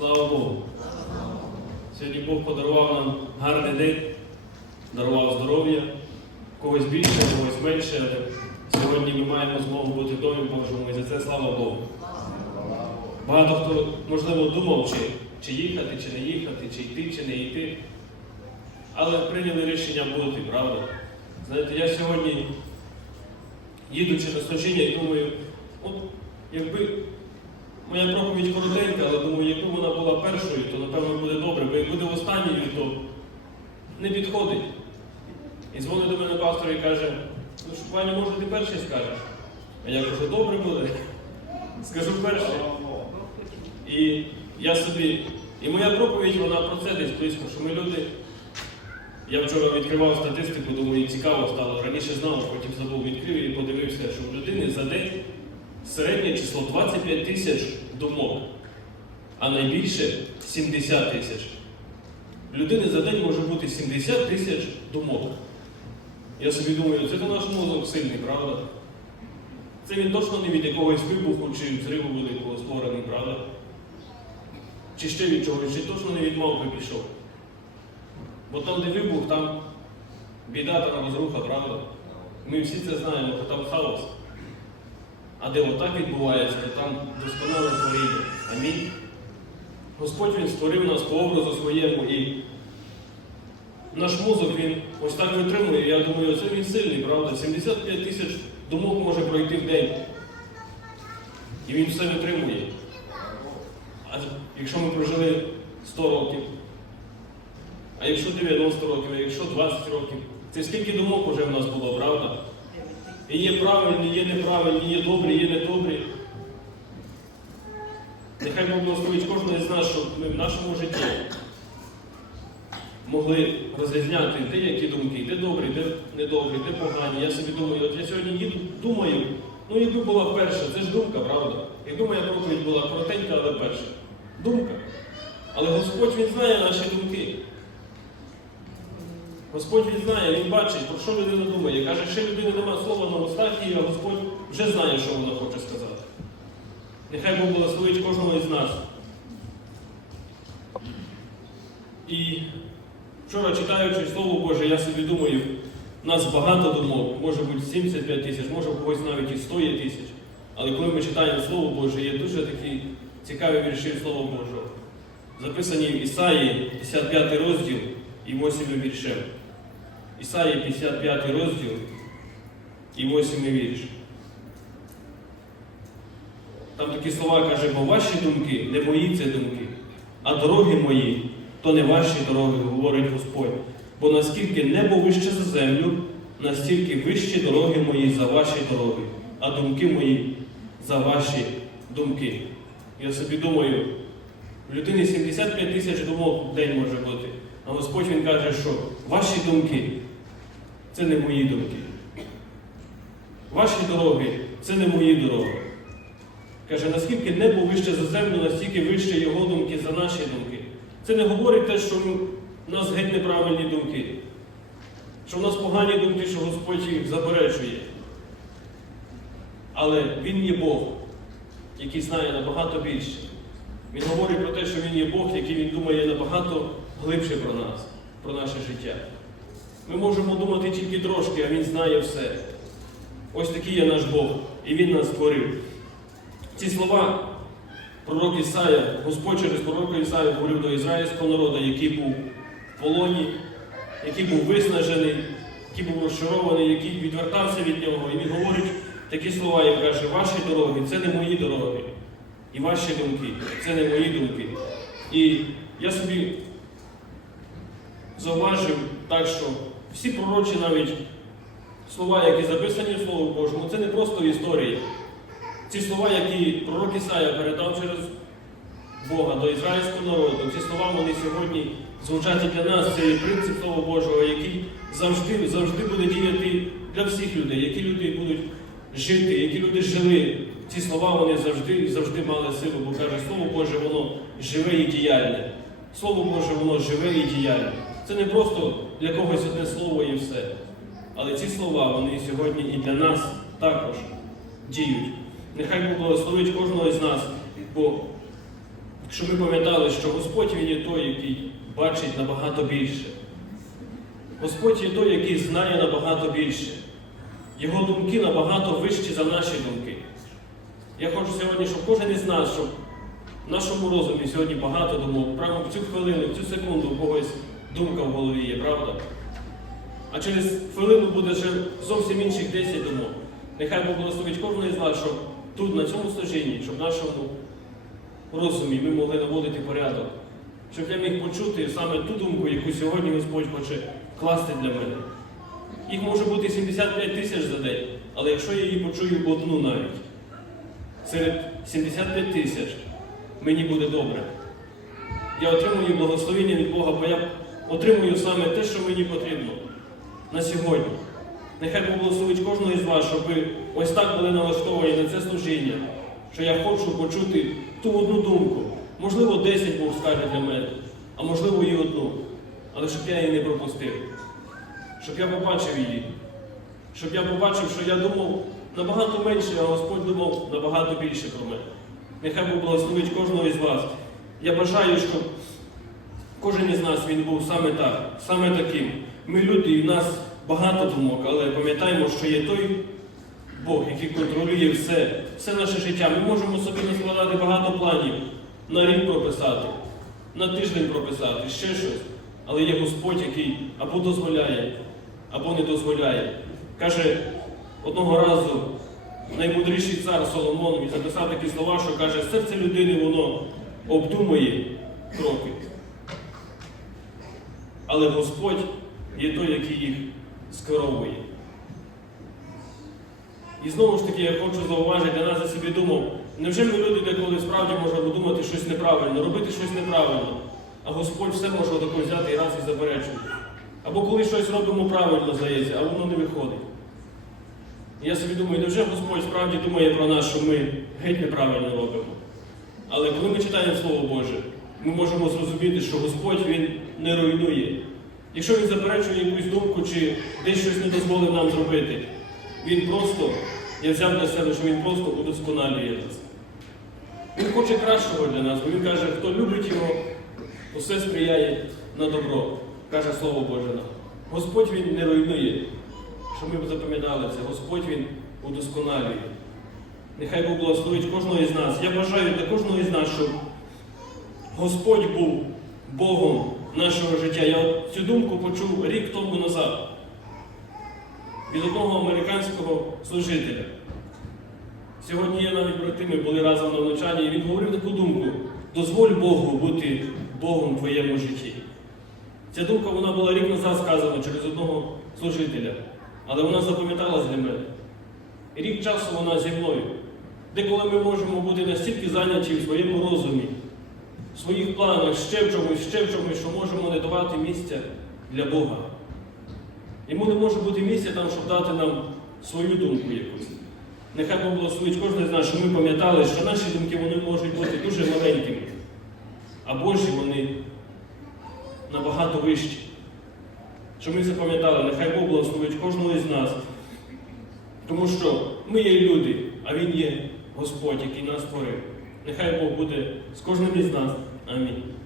Слава Богу! Сьогодні Бог подарував нам гарний день, дарував здоров'я, когось більше, когось менше. але Сьогодні ми маємо змогу бути в домі Божому і за це слава Богу. Багато хто, можливо, думав, чи, чи їхати, чи не їхати, чи йти, чи не йти. Але прийняли рішення бути, правда? Знаєте, я сьогодні, їдучи на служіння, і думаю, от якби моя проповідь коротенька, але думаю, якби вона була першою, то напевно буде добре, бо як буде останньою, то не підходить. І дзвонить до мене пастор і каже, ну що, пані, може, ти перший скажеш? А я кажу, добре буде. Скажу перший. І я собі, і моя проповідь, вона про це десь близько, що ми люди. Я вчора відкривав статистику, думаю, цікаво стало. Раніше знав, потім забув, відкрив і подивився, що в людини за день середнє число 25 тисяч думок, а найбільше 70 тисяч. Людини за день може бути 70 тисяч думок. Я собі думаю, це наш мозок сильний, правда? Це він точно не від якогось вибуху чи взриву великого створений, правда? Чи ще від чогось, чи точно не від мавпи пішов. Бо там, де вибух, там біда та розруха, правда? Ми всі це знаємо, що там хаос. А де отак відбувається, то там досконале творіння. Амінь. Господь Він створив нас по образу своєму і наш мозок він ось так витримує. Я думаю, це він сильний, правда? 75 тисяч думок може пройти в день. І він все витримує. А якщо ми прожили 100 років, а якщо 90 років, а якщо 20 років, це скільки думок вже в нас було, правда? І є правильні, є неправильні, є добрі, є недобрі. Нехай Бог благословить кожного з нас, щоб ми в нашому житті могли розрізняти, де які думки, де добрі, де недобрі, де погані. Я собі думаю, от я сьогодні їду, думаю, ну якби була перша, це ж думка, правда? Якби моя проповідь була коротенька, але перша. Думка. Але Господь Він знає наші думки. Господь він знає, він бачить, про що людина думає. Каже, ще людини нема слова на устах, а Господь вже знає, що вона хоче сказати. Нехай Бог благословить кожного із нас. І вчора читаючи Слово Боже, я собі думаю, нас багато думок, може бути 75 тисяч, може в когось навіть і 100 є тисяч. Але коли ми читаємо Слово Боже, є дуже такі цікаві вірші Слова Божого. Записані в Ісаї, 55 розділ і 8 віршем. Ісаї 55 розділ і 8 вірш. Там такі слова каже, бо ваші думки не мої це думки, а дороги мої то не ваші дороги, говорить Господь. Бо наскільки небо вище за землю, настільки вищі дороги мої за ваші дороги, а думки мої за ваші думки. Я собі думаю, в людини 75 тисяч думок в день може бути. А Господь Він каже, що ваші думки це не мої думки. Ваші дороги це не мої дороги. Каже, наскільки небо вище за землю, настільки вище його думки за наші думки. Це не говорить те, що в нас геть неправильні думки, що в нас погані думки, що Господь їх заперечує. Але Він є Бог, який знає набагато більше. Він говорить про те, що Він є Бог, який він думає набагато глибше про нас, про наше життя. Ми можемо думати тільки трошки, а Він знає все. Ось такий є наш Бог, і Він нас створив. Ці слова пророк Ісая, Господь через пророка Ісая говорив до ізраїльського народу, який був в полоні, який був виснажений, який був розчарований, який відвертався від нього. І він говорить такі слова, і каже, ваші дороги це не мої дороги. І ваші думки це не мої думки. І я собі зауважив так, що всі пророчі навіть слова, які записані в Слові Божому, це не просто історії. Ці слова, які пророк Ісая передав через Бога до ізраїльського народу, ці слова вони сьогодні звучать для нас. Це є принцип Слова Божого, який завжди, завжди буде діяти для всіх людей, які люди будуть жити, які люди жили. Ці слова вони завжди завжди мали силу, бо каже, Слово Боже, воно живе і діяльне. Слово Боже, воно живе і діяльне. Це не просто для когось одне слово і все. Але ці слова, вони сьогодні і для нас також діють. Нехай Бог благословить кожного із нас, бо Щоб ми пам'ятали, що Господь Він є той, який бачить набагато більше. Господь є той, який знає набагато більше. Його думки набагато вищі за наші думки. Я хочу сьогодні, щоб кожен із нас, щоб в нашому розумі сьогодні багато думок, прямо в цю хвилину, в цю секунду когось думка в голові є, правда? А через хвилину буде вже зовсім інших 10 думок. Нехай Бог благословить кожного із нас, щоб тут, на цьому служінні, щоб в нашому розумі ми могли наводити порядок. Щоб я міг почути саме ту думку, яку сьогодні Господь хоче вкласти для мене. Їх може бути 75 тисяч за день, але якщо я її почую одну навіть, серед 75 тисяч мені буде добре. Я отримую благословення від Бога, бо я отримую саме те, що мені потрібно на сьогодні. Нехай Бог благословить кожного із вас, щоб ви ось так були налаштовані на це служіння, що я хочу почути ту одну думку. Можливо, 10 Бог скаже для мене, а можливо і одну. Але щоб я її не пропустив. Щоб я побачив її. Щоб я побачив, що я думав набагато менше, а Господь думав набагато більше про мене. Нехай Бог благословить кожного із вас. Я бажаю, щоб кожен із нас він був саме так, саме таким. Ми люди, і в нас багато думок, але пам'ятаємо, що є той Бог, який контролює все, все наше життя. Ми можемо собі наскладати багато планів, на рік прописати, на тиждень прописати, ще щось. Але є Господь, який або дозволяє, або не дозволяє. Каже, одного разу наймудріший цар Соломон він записав такі слова, що каже, серце людини воно обдумує кроки. Але Господь є той, який їх скеровує. І знову ж таки, я хочу зауважити, я за собі думав, невже ми люди деколи справді можемо думати щось неправильно, робити щось неправильно, а Господь все може отако взяти і раз і заперечувати. Або коли щось робимо правильно, здається, а воно не виходить. Я собі думаю, невже Господь справді думає про нас, що ми геть неправильно робимо? Але коли ми читаємо Слово Боже, ми можемо зрозуміти, що Господь Він не руйнує. Якщо він заперечує якусь думку чи десь щось не дозволив нам зробити, він просто, я взяв для себе, що він просто удосконалює нас. Він хоче кращого для нас, бо він каже, хто любить його, усе сприяє на добро, каже Слово Боже нам. Господь Він не руйнує, що ми запам'ятали це, Господь Він удосконалює. Нехай Бог благословить кожного із нас. Я бажаю для кожного із нас, щоб Господь був Богом нашого життя. Я цю думку почув рік тому назад від одного американського служителя. Сьогодні я навіть брати, ми були разом на навчанні, і він говорив таку думку: дозволь Богу бути Богом в твоєму житті. Ця думка вона була рік назад сказана через одного служителя, але вона запам'яталась для мене. Рік часу вона зі мною. Деколи ми можемо бути настільки зайняті в своєму розумі, своїх планах, ще в чомусь, ще в чомусь, що можемо не давати місця для Бога. Йому не може бути місця там, щоб дати нам свою думку якусь. Нехай Бог благословить кожен з нас, що ми пам'ятали, що наші думки вони можуть бути дуже маленькими, а Божі вони набагато вищі. Щоб ми це пам'ятали, нехай Бог благословить кожного із нас. Тому що ми є люди, а Він є Господь, який нас створив. Нехай Бог буде з кожним із нас. Амінь.